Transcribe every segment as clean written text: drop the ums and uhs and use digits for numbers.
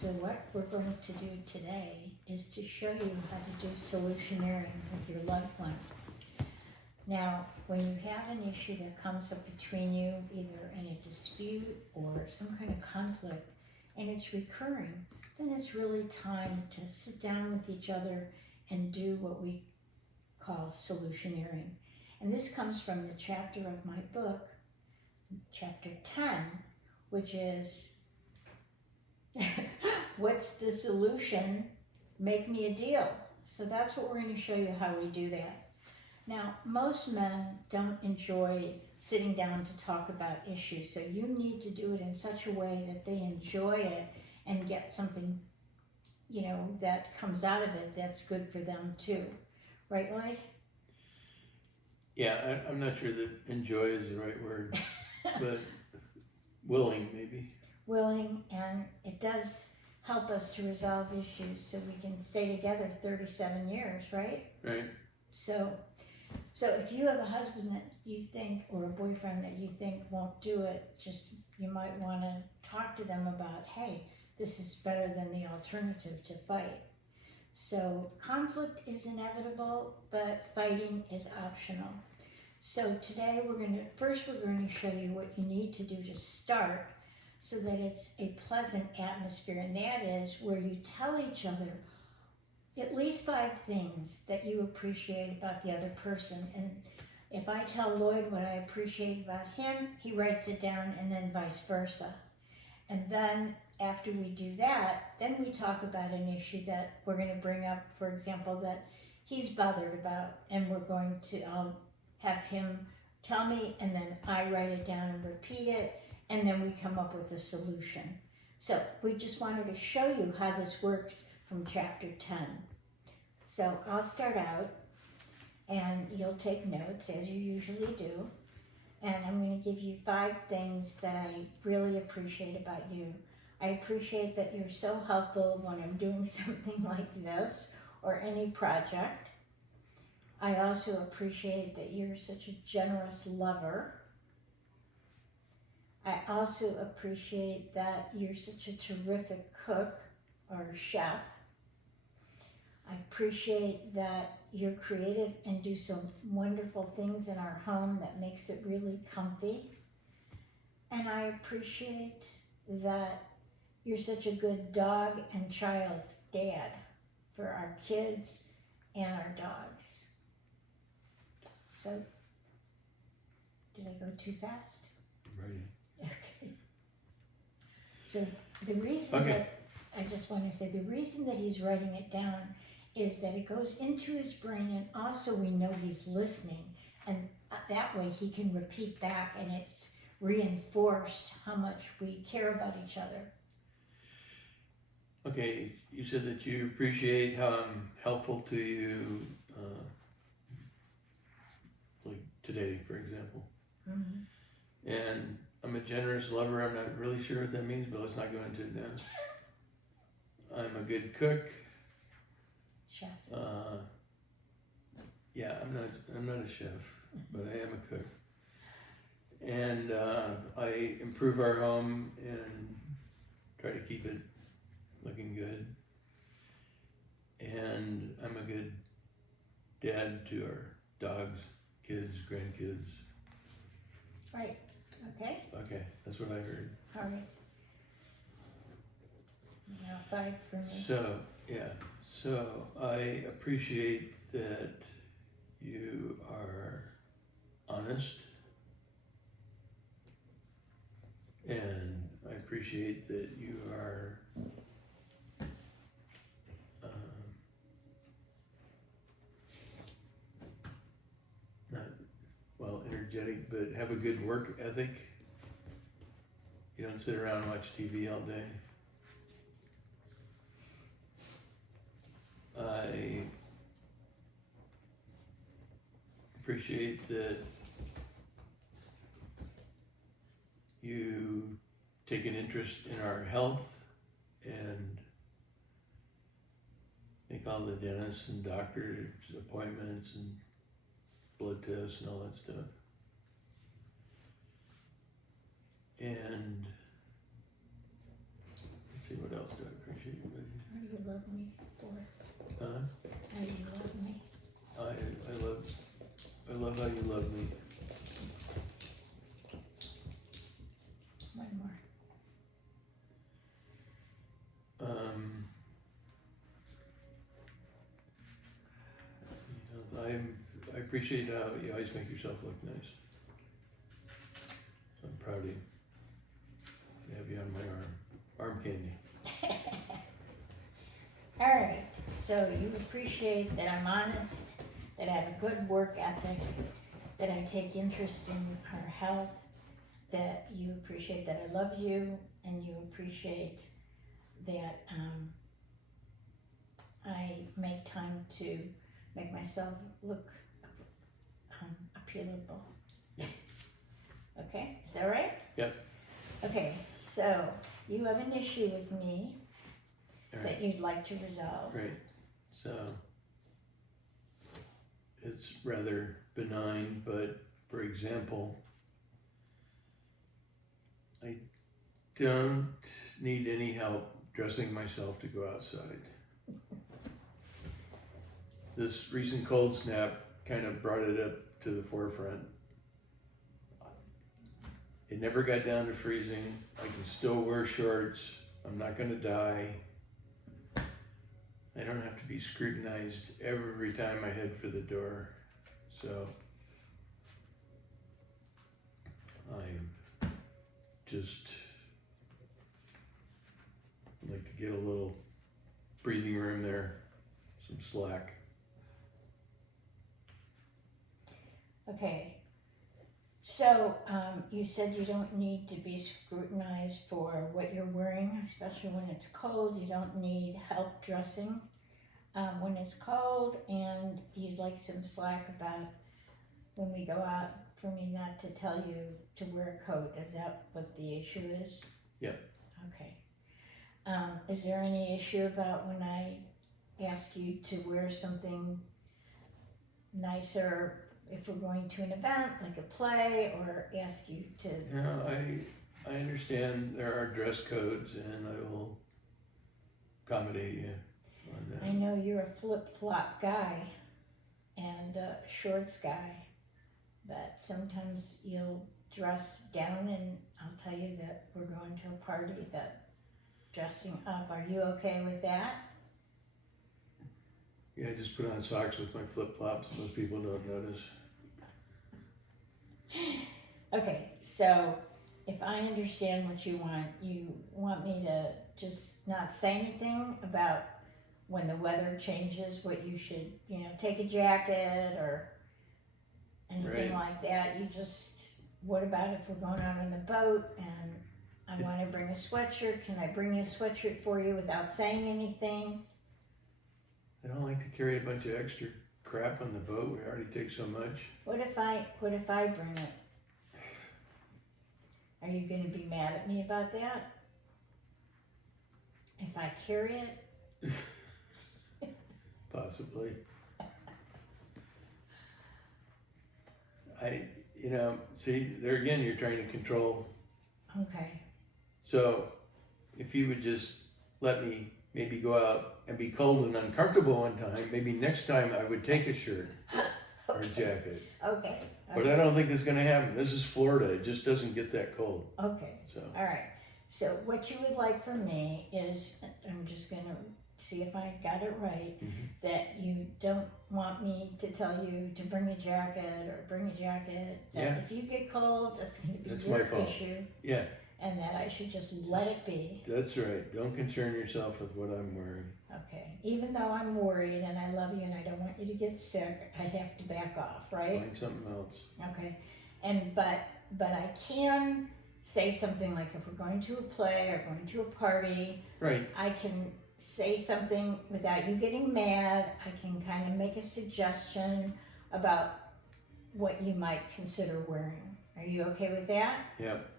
So what we're going to do today is to show you how to do solutioneering with your loved one. Now, when you have an issue that comes up between you, either in a dispute or some kind of conflict, and it's recurring, then it's really time to sit down with each other and do what we call solutioneering. And this comes from the chapter of my book, chapter 10, which is what's the solution? Make me a deal. So that's what we're going to show you how we do that. Now, most men don't enjoy sitting down to talk about issues, so you need to do it in such a way that they enjoy it and get something, that comes out of it that's good for them too. Right, Lloyd? Yeah, I'm not sure that enjoy is the right word, but willing maybe. Willing, and it does help us to resolve issues so we can stay together 37 years, right? Right. So if you have a husband that you think, or a boyfriend that you think won't do it, you might want to talk to them about, hey, this is better than the alternative to fight. So conflict is inevitable, but fighting is optional. So today we're going to show you what you need to do to start so that it's a pleasant atmosphere, and that is where you tell each other at least 5 things that you appreciate about the other person. And if I tell Lloyd what I appreciate about him, he writes it down, and then vice versa. And then after we do that, then we talk about an issue that we're going to bring up, for example, that he's bothered about, and I'll have him tell me, and then I write it down and repeat it, and then we come up with a solution. So we just wanted to show you how this works from chapter 10. So I'll start out, and you'll take notes as you usually do, and I'm going to give you 5 things that I really appreciate about you. I appreciate that you're so helpful when I'm doing something like this or any project. I also appreciate that you're such a generous lover. I also appreciate that you're such a terrific cook or chef. I appreciate that you're creative and do some wonderful things in our home that makes it really comfy. And I appreciate that you're such a good dog and child dad for our kids and our dogs. So, did I go too fast? Right. Okay. So the reason that, I just want to say, the reason that he's writing it down is that it goes into his brain, and also we know he's listening, and that way he can repeat back, and it's reinforced how much we care about each other. Okay, you said that you appreciate how I'm helpful to you, like today, for example. Mm-hmm. And I'm a generous lover. I'm not really sure what that means, but let's not go into it now. I'm a good cook. Chef. Yeah, I'm not a chef, but I am a cook. And I improve our home and try to keep it looking good. And I'm a good dad to our dogs, kids, grandkids. Right. Okay. Okay, that's what I heard. All right. Now 5 for me. So I appreciate that you are honest, and I appreciate that you are not energetic, but have a good work ethic. You don't sit around and watch TV all day. I appreciate that you take an interest in our health and make all the dentists and doctors appointments and blood tests and all that stuff. And let's see, what else do I appreciate? love me for? Huh? How you love me? I love how you love me. One more. I appreciate how you always make yourself look nice. I'm proud of you. I have you on my arm candy. All right, so you appreciate that I'm honest, that I have a good work ethic, that I take interest in our health, that you appreciate that I love you, and you appreciate that I make time to make myself look appealable. Okay, is that right? Yep. Okay, so you have an issue with me All right. that you'd like to resolve. Right. So it's rather benign, but for example, I don't need any help dressing myself to go outside. This recent cold snap kind of brought it up to the forefront. It never got down to freezing. I can still wear shorts. I'm not gonna die. I don't have to be scrutinized every time I head for the door. So I just like to get a little breathing room there, some slack. Okay, so you said you don't need to be scrutinized for what you're wearing, especially when it's cold. You don't need help dressing when it's cold, and you'd like some slack about when we go out for me not to tell you to wear a coat. Is that what the issue is? Yep. Okay. Is there any issue about when I ask you to wear something nicer if we're going to an event, like a play, or ask you to? You know, I understand there are dress codes, and I will accommodate you on that. I know you're a flip-flop guy and a shorts guy, but sometimes you'll dress down, and I'll tell you that we're going to a party that dressing up. Are you okay with that? Yeah, I just put on socks with my flip-flops. Most people don't notice. Okay, so if I understand what you want me to just not say anything about when the weather changes, what you should, take a jacket or anything Right. like that. You just, what about if we're going out on the boat and I want to bring a sweatshirt? Can I bring a sweatshirt for you without saying anything? I don't like to carry a bunch of extra crap on the boat. We already take so much. What if I bring it? Are you going to be mad at me about that? If I carry it? Possibly. See, there again, you're trying to control. Okay. So, if you would just let me maybe go out and be cold and uncomfortable one time, maybe next time I would take a shirt or a jacket. Okay. But I don't think that's going to happen. This is Florida. It just doesn't get that cold. Okay. So, All right. So what you would like from me is, I'm just going to see if I got it right, that you don't want me to tell you to bring a jacket or bring a jacket. That Yeah. if you get cold, that's going to be That's your my fault. issue. Yeah, And that I should just let it be. that's right. Don't concern yourself with what I'm wearing. Okay. Even though I'm worried and I love you and I don't want you to get sick, I have to back off, right? Find something else. Okay. And but I can say something like if we're going to a play or going to a party, Right. I can say something without you getting mad. I can kind of make a suggestion about what you might consider wearing. Are you okay with that? Yep.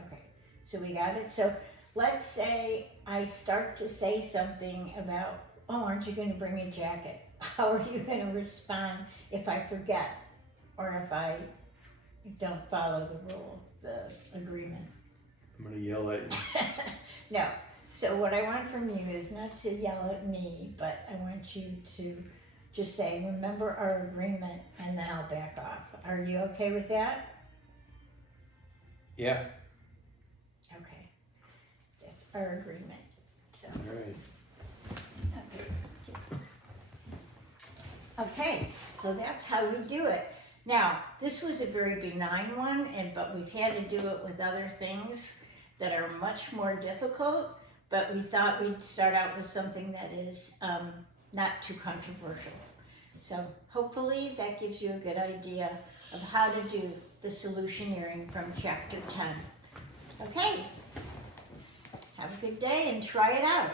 Okay, so we got it. So let's say I start to say something about, oh, aren't you going to bring a jacket? How are you going to respond if I forget or if I don't follow the rule, the agreement? I'm going to yell at you. No, So what I want from you is not to yell at me, but I want you to just say, remember our agreement, and then I'll back off. Are you okay with that? Yeah, Okay. That's our agreement. So, all right. okay, so that's how we do it. Now, this was a very benign one, but we've had to do it with other things that are much more difficult, but we thought we'd start out with something that is not too controversial. So hopefully that gives you a good idea of how to do the solutioneering from chapter 10. Okay, have a good day and try it out.